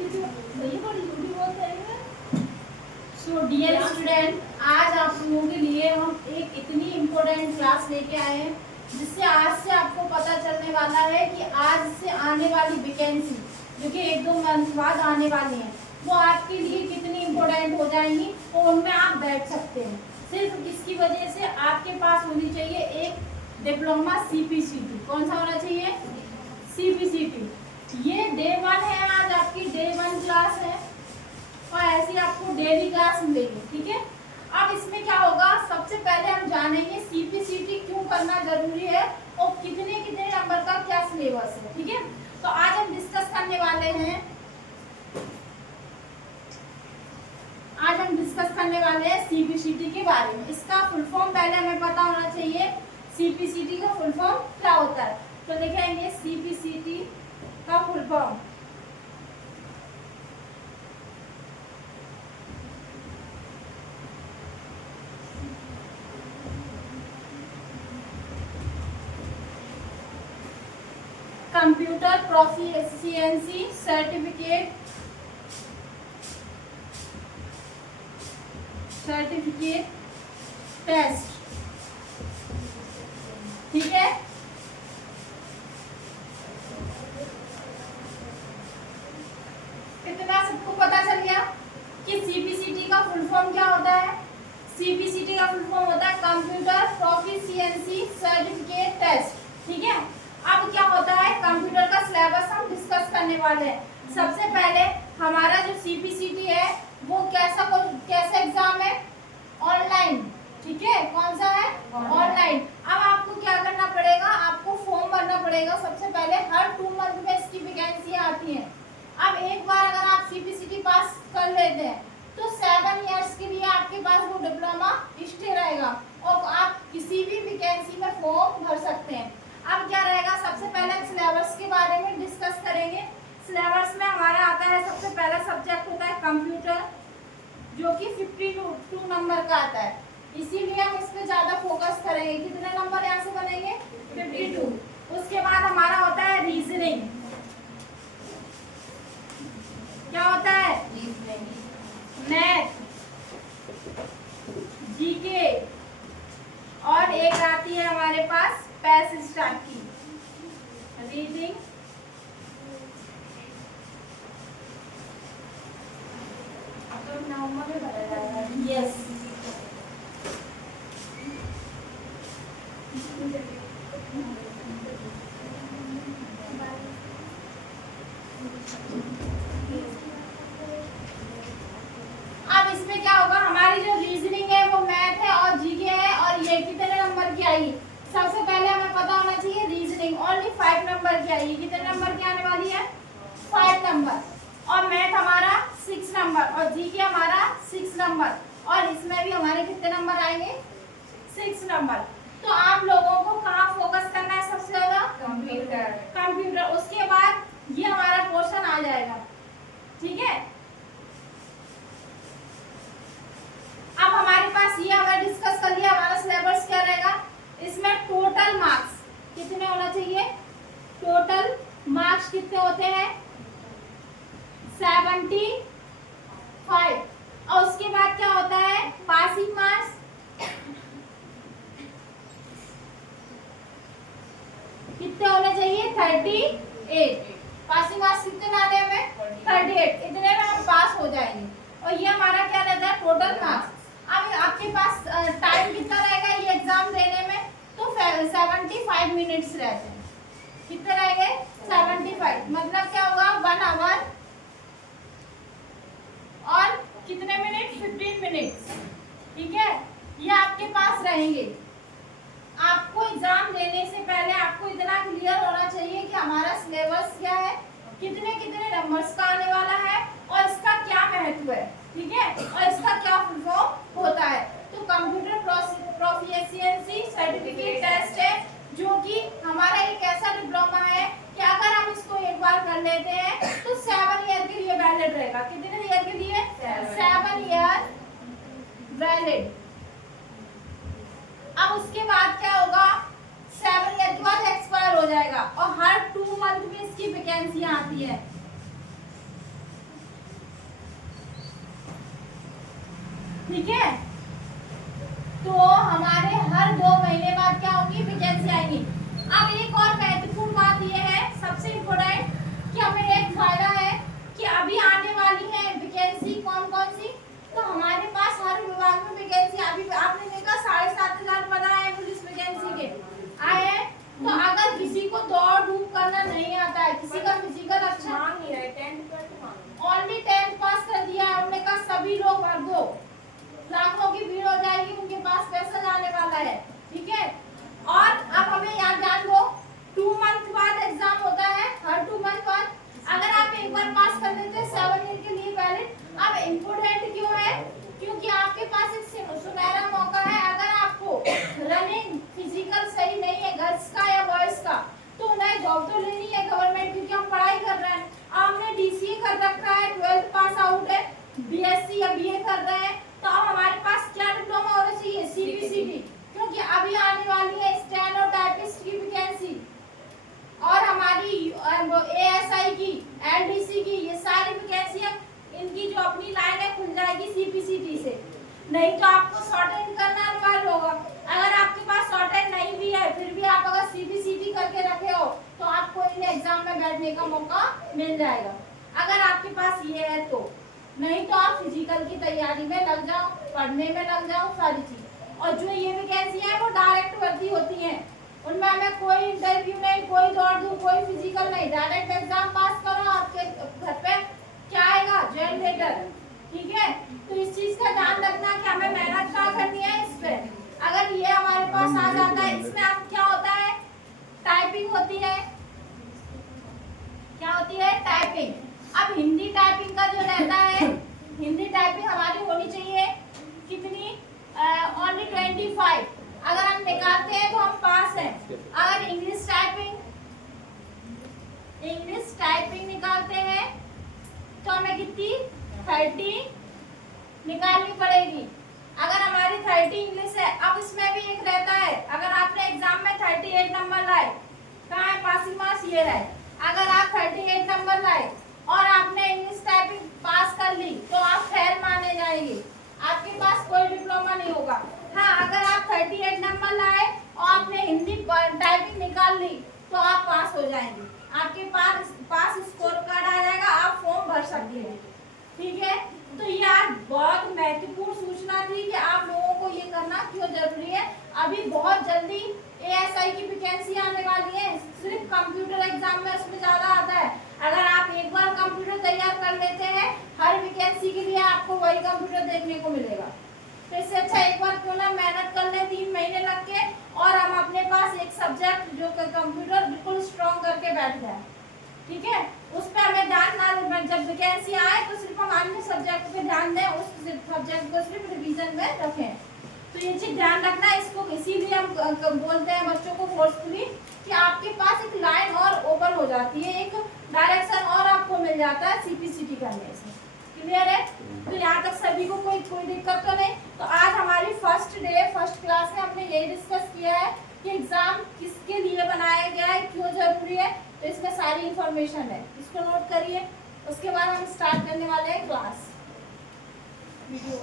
So dear student, आज आप लोगों के लिए हम एक इतनी इम्पोर्टेंट क्लास लेके आए हैं जिससे आज से आपको पता चलने वाला है कि आज से आने वाली वैकेंसी जो कि 1-2 मंथ बाद आने वाली है वो आपके लिए कितनी इम्पोर्टेंट हो जाएंगी और उनमें आप बैठ सकते हैं। सिर्फ किसकी वजह से आपके पास होनी चाहिए एक डिप्लोमा CPCT। कौन सा होना चाहिए? CPCT। ये डे 1 है, आज आपकी डे 1 क्लास है और ऐसी आपको डेली क्लास मिलेगी। ठीक है, अब इसमें क्या होगा, सबसे पहले हम जानेंगे CPCT क्यों करना जरूरी है और कितने कितने नंबर का क्या सिलेबस है। ठीक है, तो आज हम डिस्कस करने वाले हैं CPCT के बारे में। इसका फुल फॉर्म पहले हमें पता होना चाहिए। CPCT का फुल फॉर्म क्या होता है, तो लिखेंगे CPCT का full form computer proficiency certificate test. ठीक है, कितना सबको पता चल गया कि CPCT का फुल फॉर्म क्या होता है? CPCT का फुल फॉर्म होता है कंप्यूटर प्रोफिशिएंसी सर्टिफिकेट टेस्ट। ठीक है, अब क्या होता है, कंप्यूटर का सिलेबस हम डिस्कस करने वाले हैं। सबसे पहले हमारा जो CPCT है वो कैसा एग्जाम है? ऑनलाइन। ठीक है, कौन सा है? ऑनलाइन। अब आपको क्या करना पड़ेगा, आपको फॉर्म भरना पड़ेगा। सबसे पहले हर 2 मंथ में इसकी वैकेंसी आती है। अब एक बार अगर आप CPCT पास कर लेते हैं तो 7 इयर्स के लिए आपके पास वो डिप्लोमा स्टे रहेगा और आप किसी भी वैकेंसी में फॉर्म भर सकते हैं। अब क्या रहेगा, सबसे पहले हम सिलेबस के बारे में डिस्कस करेंगे। सिलेबस में हमारा आता है, सबसे पहला सब्जेक्ट होता है कंप्यूटर जो कि 52 नंबर का आता है, इसीलिए हम इस पे ज्यादा फोकस करेंगे। कितने नंबर यहाँ से बनेंगे? 52। उसके बाद हमारा होता है रीजनिंग। क्या होता है? मैथ, GK और एक आती है हमारे पास पैसेज स्टार्ट की रीडिंग यस। अब इसमें क्या होगा, हमारी जो रीजनिंग है वो मैथ है और जीके है और ये कितने नंबर की आएगी? सबसे पहले हमें पता होना चाहिए रीजनिंग ओनली 5 नंबर की आएगी। कितने नंबर की आने वाली है? 5 नंबर। और मैथ हमारा 6 नंबर और जीके हमारा 6 नंबर और इसमें भी हमारे कितने नंबर आएंगे? 6 नंबर। तो आप लोगों को कहाँ फोकस करना है सबसे ज्यादा? कंप्यूटर। उसके बाद ये हमारा पोर्शन आ जाएगा। ठीक है, अब हमारे पास ये हमें डिस्कस कर लिया हमारा सिलेबस क्या रहेगा। इसमें टोटल मार्क्स कितने होना चाहिए? टोटल मार्क्स कितने होते हैं? 75। और उसके बाद क्या होता है? पासिंग मार्क्स कितने होने चाहिए? 38। पासिंग मार्क्स कितने लाने हमें? 38। इतने में हम पास हो जाएंगे और ये हमारा क्या रहता है? Total marks. अब आपके पास टाइम कितना रहेगा ये एग्जाम देने में? तो 75 मिनट्स रहते हैं। कितने रहेंगे? 75। मतलब क्या होगा? 1 आवर और कितने मिनट? 15 मिनट्स। ठीक है, ये आपके पास रहेंगे। आपको एग्जाम देने से पहले आपको इतना क्लियर होना चाहिए कि हमारा सिलेबस क्या है, कितने कितने नंबर्स का आने वाला है और इसका क्या महत्व है। ठीक है, और इसका क्या फुल फॉर्म होता है। तो कंप्यूटर प्रोफिशिएंसी सर्टिफिकेट टेस्ट है जो कि हमारा एक ऐसा डिप्लोमा है कि अगर हम इसको एक बार कर लेते हैं तो 7 ईयर के लिए वैलिड रहेगा। कितने ईयर के लिए? 7 ईयर वैलिड। अब उसके बाद क्या होगा? 7 ईयर के बाद एक्सपायर हो जाएगा और हर 2 मंथ में इसकी वैकेंसी आती है। ठीक है। तो हमारे हर 2 महीने बाद क्या होगी, वैकेंसी आएगी। अब एक और महत्वपूर्ण बात ये है, सबसे इम्पोर्टेंट, कि हमें एक फायदा है कि अभी आने वाली है वैकेंसी कौन कौन सी। तो हमारे पास हर विभाग में वैकेंसी अभी आपने देखा 7,500 पद आए पुलिस वैकेंसी के आए हैं। तो अगर किसी को दौड़ धूप करना नहीं आता है, किसी का फिजिकल अच्छा नहीं है, 10th ओनली 10th पास कर दिया है, उन्होंने कहा सभी लोग भर दो, लाखों की भीड़ हो जाएगी, उनके पास पैसा जाने वाला है। ठीक है। और अब हमें याद जान लो 2 मंथ बाद एग्जाम होता है, हर 2 मंथ बाद। अगर आप एक बार पास कर लेते हैं 7 ईयर के लिए वैलिड। अब इम्पोर्टेंट क्यों है, क्योंकि आपके पास एक सुनहरा मौका है। अगर आपको रनिंग फिजिकल सही नहीं है गर्ल्स का या बॉयज का, तो उन्हें जॉब तो लेनी है गवर्नमेंट, क्योंकि हम पढ़ाई कर रहे हैं। आपने डीसीए कर रखा है, 12th पास आउट है, बीएससी या बीए कर रहे हैं, तो अब हमारे पास क्या डिप्लोमा होना चाहिए, सीपीसीटी, क्योंकि अभी आने वाली है स्टेनो टाइपिस्ट की वैकेंसी और हमारी एएसआई की, एलडीसी की, ये सारी वैकेंसियां इनकी जो अपनी लाइन है खुल जाएगी सीपीसीटी से। नहीं तो आपको शॉर्टेज करना अनिवार्य होगा। अगर आपके पास शॉर्टेज नहीं भी है, फिर भी आप अगर सीपीसीटी करके रखे हो तो आपको इन एग्जाम में बैठने का मौका मिल जाएगा, अगर आपके पास ये है तो। नहीं तो आप फिजिकल की तैयारी में लग जाओ, पढ़ने में लग जाओ, सारी चीज। और जो ये वैकेंसी है वो डायरेक्ट भर्ती होती है, उनमें हमें कोई इंटरव्यू नहीं, कोई दौड़ धूप, कोई फिजिकल नहीं, डायरेक्ट एग्जाम पास करो, आपके घर पे क्या आएगा, जॉइन लेटर। ठीक है। तो इस चीज का ध्यान रखना कि हमें मेहनत क्या करनी है इस पे। अगर ये हमारे पास आ जाता है, इसमें अब क्या होता है, टाइपिंग होती है। क्या होती है, टाइपिंग। अब हिंदी टाइपिंग का जो रहता है, हिंदी टाइपिंग हमारी होनी चाहिए कितनी, ओनली 25। अगर हम निकालते हैं तो हम पास हैं। अगर इंग्लिश टाइपिंग निकालते हैं तो हमें कितनी 30 निकालनी पड़ेगी। अगर हमारी 30 इंग्लिश है, अब इसमें भी एक रहता है, अगर आपने एग्जाम में 38 नंबर लाए, कहाँ है पासिंग मार्क्स, ये रहे। अगर आप 38 नंबर लाए और आपने इंग्लिश टाइपिंग पास कर ली तो आप फेल माने जाएंगे, आपके पास कोई डिप्लोमा नहीं होगा। हाँ, अगर आप 38 नंबर लाए और आपने हिंदी टाइपिंग निकाल ली तो आप पास हो जाएंगे, आपके पास स्कोर कार्ड आ जाएगा, आप फॉर्म भर सकते हैं। ठीक है। तो ये आज बहुत महत्वपूर्ण सूचना थी कि आप लोगों को ये करना क्यों जरूरी है। अभी बहुत जल्दी एएसआई की वैकेंसी आने वाली है, सिर्फ कंप्यूटर एग्जाम में उसमें ज्यादा आता है। अगर आप एक बार कंप्यूटर तैयार कर लेते हैं, हर वैकेंसी के लिए आपको वही कंप्यूटर देखने को मिलेगा। तो इससे अच्छा एक बार क्यों ना मेहनत कर ले 3 महीने लग के, और हम अपने पास एक सब्जेक्ट जो कंप्यूटर बिल्कुल स्ट्रॉन्ग करके बैठ जाए। ठीक है। उस पर हमें ध्यान ना, जब वैकेंसी आए तो सिर्फ हम अन्य सब्जेक्ट पे ध्यान दें, उस सब्जेक्ट को सिर्फ रिवीजन में रखें। तो ये चीज ध्यान रखना। इसको इसीलिए हम बोलते हैं बच्चों को फोर्सफुली कि आपके पास एक लाइन और ओपन हो जाती है, एक डायरेक्शन और आपको मिल जाता है सीपीसीटी करने से। क्लियर है। तो यहाँ तक सभी को कोई दिक्कत तो नहीं। तो आज हमारी फर्स्ट क्लास में हमने यही डिस्कस किया है कि एग्जाम किसके लिए बनाया गया है, क्यों जरूरी है। तो इसमें सारी इंफॉर्मेशन है, इसको नोट करिए। उसके बाद हम स्टार्ट करने वाले हैं क्लास वीडियो।